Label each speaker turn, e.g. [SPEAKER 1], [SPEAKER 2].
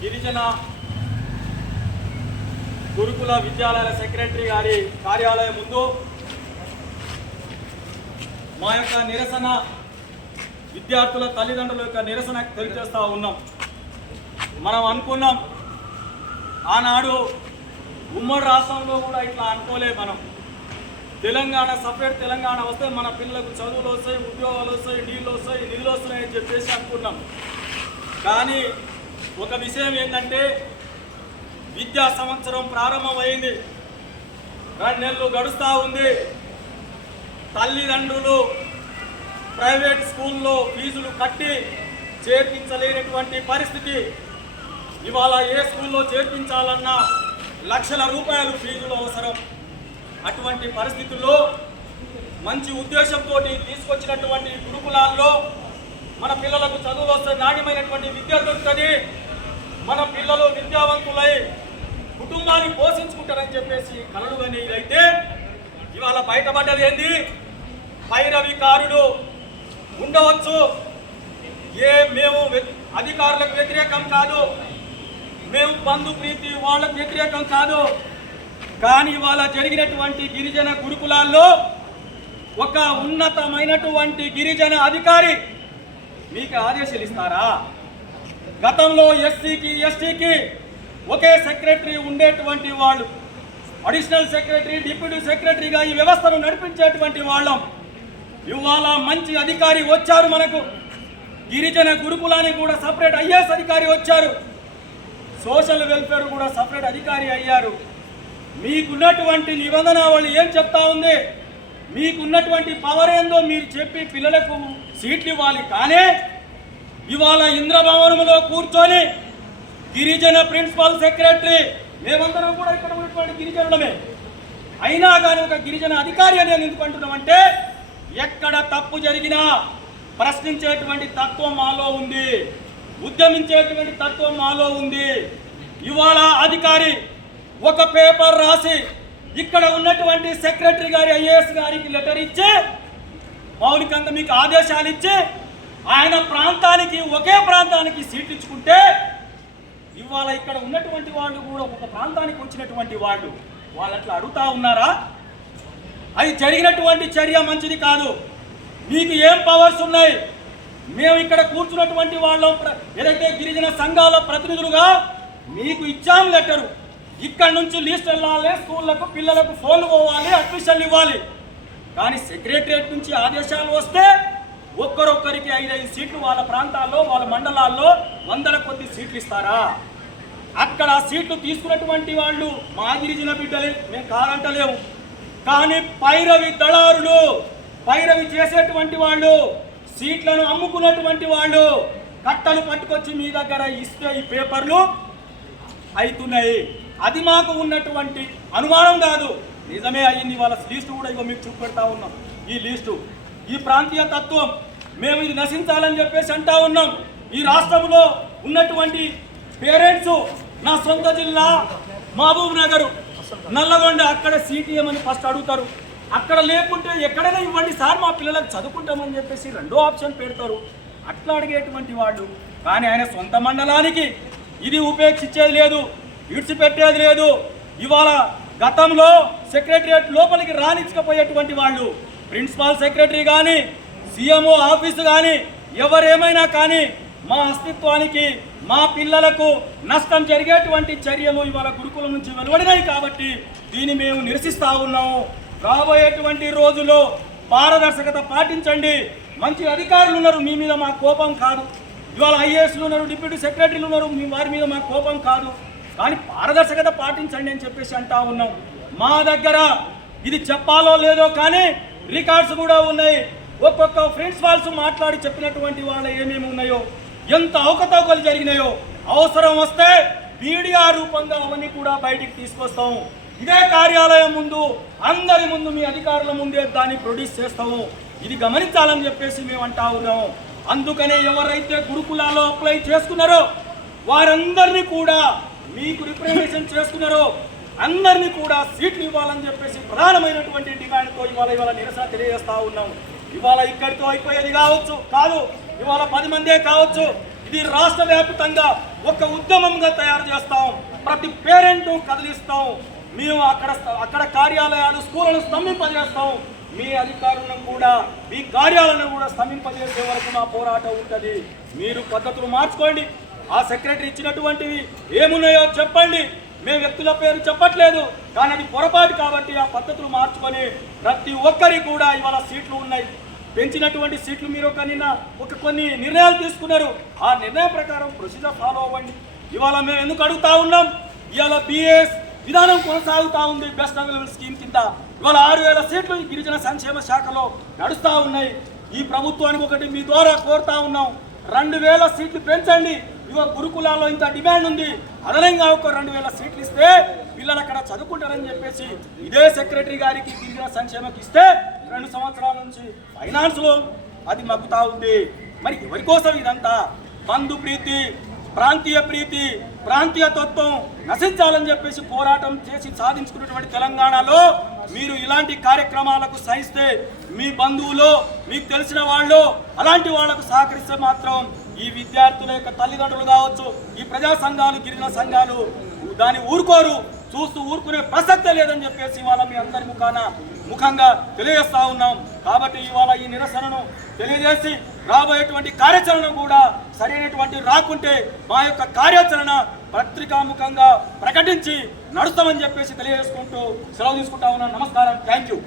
[SPEAKER 1] గిరిజన గురుకుల విద్యాలయాల సెక్రటరీ గారి కార్యాలయం ముందు మా యొక్క నిరసన విద్యార్థుల తల్లిదండ్రుల యొక్క నిరసన తెలియజేస్తూ ఉన్నాం. మనం అనుకున్నాం ఆనాడు ఉమ్మడి రాష్ట్రంలో కూడా ఇట్లా అనుకోలే మనం. తెలంగాణ సపరేట్ తెలంగాణ వస్తే మన పిల్లలకు చదువులు వస్తాయి ఉద్యోగాలు వస్తాయి నీళ్ళు వస్తాయి నిధులు వస్తున్నాయి చెప్పేసి అనుకున్నాం. కానీ ఒక విషయం ఏంటంటే విద్యా సంవత్సరం ప్రారంభమైంది. రెండు నెలలు గడుస్తూ ఉంది. తల్లిదండ్రులు ప్రైవేట్ స్కూల్లో ఫీజులు కట్టి చేర్పించలేనటువంటి పరిస్థితి. ఇవాళ ఏ స్కూల్లో చేర్పించాలన్నా లక్షల రూపాయలు ఫీజులు అవసరం. అటువంటి పరిస్థితుల్లో మంచి ఉద్దేశంతో తీసుకొచ్చినటువంటి గురుకులాల్లో మన పిల్లలకు చదువు వస్తే నాణ్యమైనటువంటి విద్య దొరుకుతుంది. మన పిల్లలు విద్యావంతులై కుటుంబాన్ని పోషించుకుంటారని చెప్పేసి కలలు కానీ అయితే ఇవాళ బయటపడ్డది ఏంది? పైరవికారులు ఉండవచ్చు. ఏ మేము అధికారులకు వ్యతిరేకం కాదు. మేము బంధు ప్రీతి వాళ్ళకు వ్యతిరేకం కాదు. కానీ ఇవాళ జరిగినటువంటి గిరిజన గురుకులాల్లో ఒక ఉన్నతమైనటువంటి గిరిజన అధికారి మీకు ఆదేశాలు ఇస్తారా? గతంలో ఎస్సీకి ఎస్టీకి ఒకే సెక్రటరీ ఉండేటువంటి వాళ్ళు. అడిషనల్ సెక్రటరీ డిప్యూటీ సెక్రటరీగా ఈ వ్యవస్థను నడిపించేటువంటి వాళ్ళం. ఇవాళ మంచి అధికారి వచ్చారు మనకు. గిరిజన గురుకులానికి కూడా సపరేట్ ఐఏఎస్ అధికారి వచ్చారు. సోషల్ వెల్ఫేర్ కూడా సపరేట్ అధికారి అయ్యారు. మీకున్నటువంటి నిబంధన వాళ్ళు ఏం చెప్తా ఉంది? మీకున్నటువంటి పవర్ ఏందో మీరు చెప్పి పిల్లలకు సీట్లు ఇవ్వాలి. కానీ ఇవాళ ఇంద్రభవనంలో కూర్చొని గిరిజన ప్రిన్సిపల్ సెక్రటరీ మేమందరం కూడా ఇక్కడ ఉన్నటువంటి గిరిజనులమే. అయినా కానీ ఒక గిరిజన అధికారి అని నేను ఎందుకు అంటున్నామంటే ఎక్కడ తప్పు జరిగినా ప్రశ్నించేటువంటి తత్వం మాలో ఉంది. ఉద్యమించేటువంటి తత్వం మాలో ఉంది. ఇవాళ అధికారి ఒక పేపర్ రాసి ఇక్కడ ఉన్నటువంటి సెక్రటరీ గారి ఐఏఎస్ గారికి లెటర్ ఇచ్చి మౌలికంగా మీకు ఆదేశాలు ఇచ్చి ఆయన ప్రాంతానికి ఒకే ప్రాంతానికి సీట్లు ఇచ్చుకుంటే ఇవాళ ఇక్కడ ఉన్నటువంటి వాళ్ళు కూడా ఒక ప్రాంతానికి వచ్చినటువంటి వాళ్ళు వాళ్ళు అట్లా అడుగుతా ఉన్నారా? అది జరిగినటువంటి చర్య మంచిది కాదు. మీకు ఏం పవర్స్ ఉన్నాయి? మేము ఇక్కడ కూర్చున్నటువంటి వాళ్ళం ఏదైతే గిరిజన సంఘాల ప్రతినిధులుగా మీకు ఇచ్చాం లెటరు ఇక్కడ నుంచి లిస్ట్ వెళ్ళాలి స్కూళ్ళకు పిల్లలకు ఫోన్లు పోవాలి అడ్మిషన్లు ఇవ్వాలి. కానీ సెక్రటరియట్ నుంచి ఆదేశాలు వస్తే ఒక్కరొక్కరికి ఐదైదు సీట్లు వాళ్ళ ప్రాంతాల్లో వాళ్ళ మండలాల్లో వందల కొద్ది సీట్లు ఇస్తారా? అక్కడ సీట్లు తీసుకున్నటువంటి వాళ్ళు మా గిరిజన బిడ్డలే మేము కాదంటలేము. కానీ పైరవి దళారులు పైరవి చేసేటువంటి వాళ్ళు సీట్లను అమ్ముకున్నటువంటి వాళ్ళు కట్టలు పట్టుకొచ్చి మీ దగ్గర ఇస్తే ఈ పేపర్లు అవుతున్నాయి అది మాకు ఉన్నటువంటి అనుమానం కాదు. నిజమే అయ్యింది వాళ్ళ లిస్టు కూడా ఇగో మీకు చూపెడతా ఉన్నాం. ఈ లిస్టు ఈ ప్రాంతీయ తత్వం మేము ఇది నశించాలని చెప్పేసి అంటా ఉన్నాం. ఈ రాష్ట్రంలో ఉన్నటువంటి పేరెంట్స్ నా సొంత జిల్లా మహబూబ్ నగర్. నల్లగొండ అక్కడ సీటీఎం అని ఫస్ట్ అడుగుతారు. అక్కడ లేకుంటే ఎక్కడైనా ఇవ్వండి సార్ మా పిల్లలకు చదువుకుంటామని చెప్పేసి రెండో ఆప్షన్ పెడతారు. అట్లా అడిగేటువంటి వాళ్ళు. కానీ ఆయన సొంత మండలానికి ఇది ఉపేక్షించేది లేదు విడిచిపెట్టేది లేదు. ఇవాళ గతంలో సెక్రటరియట్ లోపలికి రాణించకపోయేటువంటి వాళ్ళు ప్రిన్సిపాల్ సెక్రటరీ కానీ సీఎంఓ ఆఫీసు కానీ ఎవరేమైనా కానీ మా అస్తిత్వానికి మా పిల్లలకు నష్టం జరిగేటువంటి చర్యలు ఇవాళ గురుకులం నుంచి వెలువడినాయి కాబట్టి దీన్ని మేము నిరసిస్తూ ఉన్నాము. రాబోయేటువంటి రోజుల్లో పారదర్శకత పాటించండి. మంచి అధికారులు ఉన్నారు మీ మీద మా కోపం కాదు. ఇవాళ ఐఏఎస్లు ఉన్నారు డిప్యూటీ సెక్రటరీలు ఉన్నారు మీ వారి మీద మా కోపం కాదు. కానీ పారదర్శకత పాటించండి అని చెప్పేసి అంటా ఉన్నాం. మా దగ్గర ఇది చెప్పాలో లేదో కానీ రికార్డ్స్ కూడా ఉన్నాయి. ఒక్కొక్క ఫ్రెండ్స్ ప్రిన్సిపాల్స్ మాట్లాడి చెప్పినటువంటి వాళ్ళ ఏమేమి ఉన్నాయో ఎంత అవకతవకలు జరిగినాయో అవసరం వస్తే మీడియా రూపంగా అవన్నీ కూడా బయటికి తీసుకొస్తాము. ఇదే కార్యాలయం ముందు అందరి ముందు మీ అధికారుల ముందే దాన్ని ప్రొడ్యూస్ చేస్తాము. ఇది గమనించాలని చెప్పేసి మేము అంటా ఉన్నాము. అందుకనే ఎవరైతే గురుకులాలో అప్లై చేసుకున్నారో వారందరినీ కూడా మీకు రిప్రజెంటేషన్ చేసుకున్నారో అందరినీ కూడా సీట్లు ఇవ్వాలని చెప్పేసి ప్రధానమైనటువంటి డిమాండ్తో ఇవాళ ఇవాళ నిరసన తెలియజేస్తా ఉన్నాం ఇవాళ ఇక్కడితో అయిపోయేది కావచ్చు కాదు ఇవాళ పది మందే కావచ్చు. ఇది రాష్ట్ర వ్యాప్తంగా ఒక ఉద్యమంగా తయారు చేస్తాం. ప్రతి పేరెంట్ కదిలిస్తాం. మేము అక్కడ అక్కడ కార్యాలయాలు స్కూళ్ళను స్తంభింపజేస్తాం. మీ అధికారులను కూడా మీ కార్యాలను కూడా స్తంభింపజేసే వరకు మా పోరాటం ఉంటుంది. మీరు పద్ధతులు మార్చుకోండి. ఆ సెక్రటరీ ఇచ్చినటువంటివి ఏమున్నాయో చెప్పండి. మేము వ్యక్తుల పేరు చెప్పట్లేదు. కానీ అది పొరపాటు కాబట్టి ఆ పద్ధతులు మార్చుకొని ప్రతి ఒక్కరికి కూడా ఇవాళ సీట్లు ఉన్నాయి. పెంచినటువంటి సీట్లు మీరు ఒక నిన్న ఒక కొన్ని నిర్ణయాలు తీసుకున్నారు. ఆ నిర్ణయం ప్రకారం ప్రొసీజర్ ఫాలో అవ్వండి. ఇవాళ మేము ఎందుకు అడుగుతా ఉన్నాం? ఇవాళ బిఎస్ విధానం కొనసాగుతా ఉంది బెస్ట్ అవైలబుల్ స్కీమ్ కింద. ఇవాళ ఆరు వేల సీట్లు గిరిజన సంక్షేమ శాఖలో నడుస్తూ ఉన్నాయి. ఈ ప్రభుత్వానికి ఒకటి మీ ద్వారా కోరుతా ఉన్నాం. రెండు వేల సీట్లు పెంచండి. ఇవ గురుకులాల్లో ఇంత డిమాండ్ ఉంది. అదనంగా ఒక రెండు వేల సీట్లు ఇస్తే పిల్లలు అక్కడ చదువుకుంటారని చెప్పేసి ఇదే సెక్రటరీ గారికి గిరిజన సంక్షేమకి ఇస్తే రెండు సంవత్సరాల నుంచి ఫైనాన్స్లో అది మగ్గుతా ఉంది. మరి ఎవరి కోసం ఇదంతా? బంధు ప్రీతి ప్రాంతీయ ప్రీతి ప్రాంతీయ తత్వం నశించాలని చెప్పేసి పోరాటం చేసి సాధించుకున్నటువంటి తెలంగాణలో మీరు ఇలాంటి కార్యక్రమాలకు సహిస్తే మీ బంధువులు మీకు తెలిసిన వాళ్ళు అలాంటి వాళ్ళకు సహకరిస్తే మాత్రం ఈ విద్యార్థుల యొక్క తల్లిదండ్రులు కావచ్చు ఈ ప్రజా సంఘాలు గిరిజన సంఘాలు దాన్ని ఊరుకోరు చూస్తూ ఊరుకునే ప్రసక్తే లేదని చెప్పేసి ఇవాళ మీ అందరి ముఖాన ముఖంగా తెలియజేస్తా ఉన్నాం. కాబట్టి ఇవాళ ఈ నిరసనను తెలియజేసి రాబోయేటువంటి కార్యాచరణ కూడా సరైనటువంటి రాకుంటే మా యొక్క కార్యాచరణ పత్రికాముఖంగా ప్రకటించి నడుస్తామని చెప్పేసి తెలియజేసుకుంటూ సెలవు తీసుకుంటా ఉన్నాం నమస్కారం. Thank you.